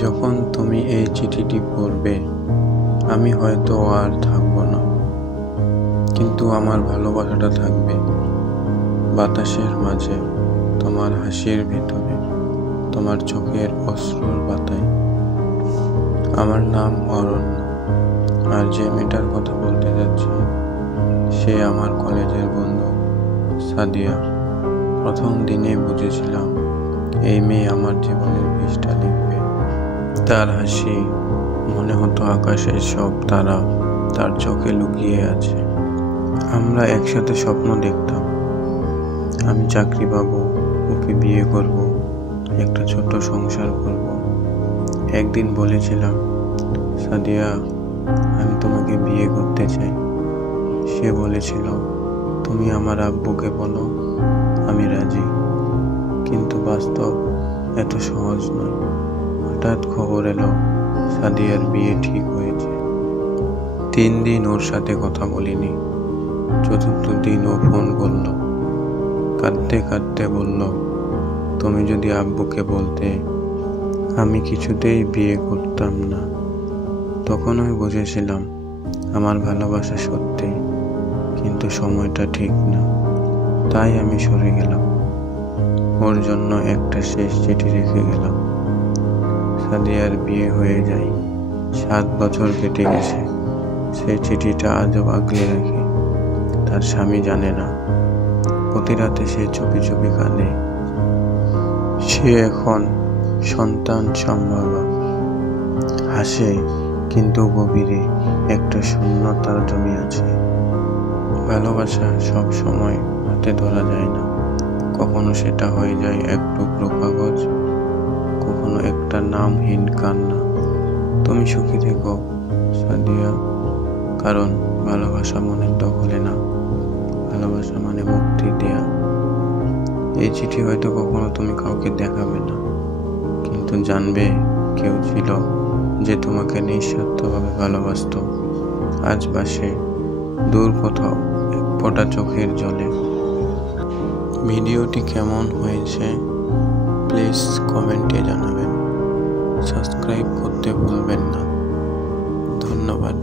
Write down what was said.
যখন তুমি এই চিঠিটি পড়বে, আমি হয়তো আর থাকব না, কিন্তু আমার ভালোবাসাটা থাকবে বাতাসের মাঝে, তোমার হাসির ভিতরে, তোমার চোখের অশ্রুর পাতায়। আমার নাম অরণ্য, আর যে মেয়েটার কথা বলতে যাচ্ছি সে আমার কলেজের বন্ধু সাদিয়া। প্রথম দিনে বুঝেছিলাম এই মেয়ে আমার জীবনের পৃষ্ঠা লিখবে। তার হাসি, মনে হতো আকাশের সব তারা তার চোখে লুকিয়ে আছে। আমরা একসাথে স্বপ্ন দেখতাম, আমি চাকরি পাবো, ওকে বিয়ে করব, একটা ছোট সংসার করব। একদিন বলেছিলাম, সাদিয়া, আমি তোমাকে বিয়ে করতে চাই। সে বলেছিল, তুমি আমার আব্বুকে বলো আমি রাজি। কিন্তু বাস্তব এত সহজ নয়। হঠাৎ খবর এলো সাদিয়ার বিয়ে ঠিক হয়েছে। 3 দিন ওর সাথে কথা বলিনি। চতুর্থ দিন ও ফোন করল, কাঁদতে কাঁদতে বলল, তুমি যদি আব্বুকে বলতে আমি কিছুতেই বিয়ে করতাম না। তখন আমি বুঝেছিলাম আমার ভালোবাসা সত্যি, কিন্তু সময়টা ঠিক না। তাই আমি সরে গেলাম, ওর জন্য একটা শেষ চিঠি রেখে গেলাম। সাদিয়ার বিয়ে হয়ে যায়, 7 বছর কেটে গেছে। সেই চিঠিটা আজও আগলে রাখে। তার স্বামী জানে না। প্রতি রাতে সে চুপি চুপি কাঁদে। সে এখন সন্তান সম্ভাবা, হাসে, কিন্তু গভীরে একটা শূন্যতার জমি আছে। ভালোবাসা সব সময় হাতে ধরা যায় না। কখনো সেটা হয়ে যায় এক টুকরো কাগজ, কখনো একটা নামহীন কান্না। তুমি সুখী থেকো সাদিয়া, কারণ ভালোবাসা মনের দখলে না, ভালোবাসা মানে মুক্তি দেয়া। এই চিঠি হয়তো কখনো তুমি কাউকে দেখাবে না, কিন্তু জানবে কেউ ছিল যে তোমাকে নিঃস্বার্থভাবে ভালোবাসতো। আজ বাসে দূর কোথাও এক ফোঁটা চোখের জলে। ভিডিওটি কেমন হয়েছে প্লিজ কমেন্টে জানাবেন। সাবস্ক্রাইব করতে ভুলবেন না। ধন্যবাদ।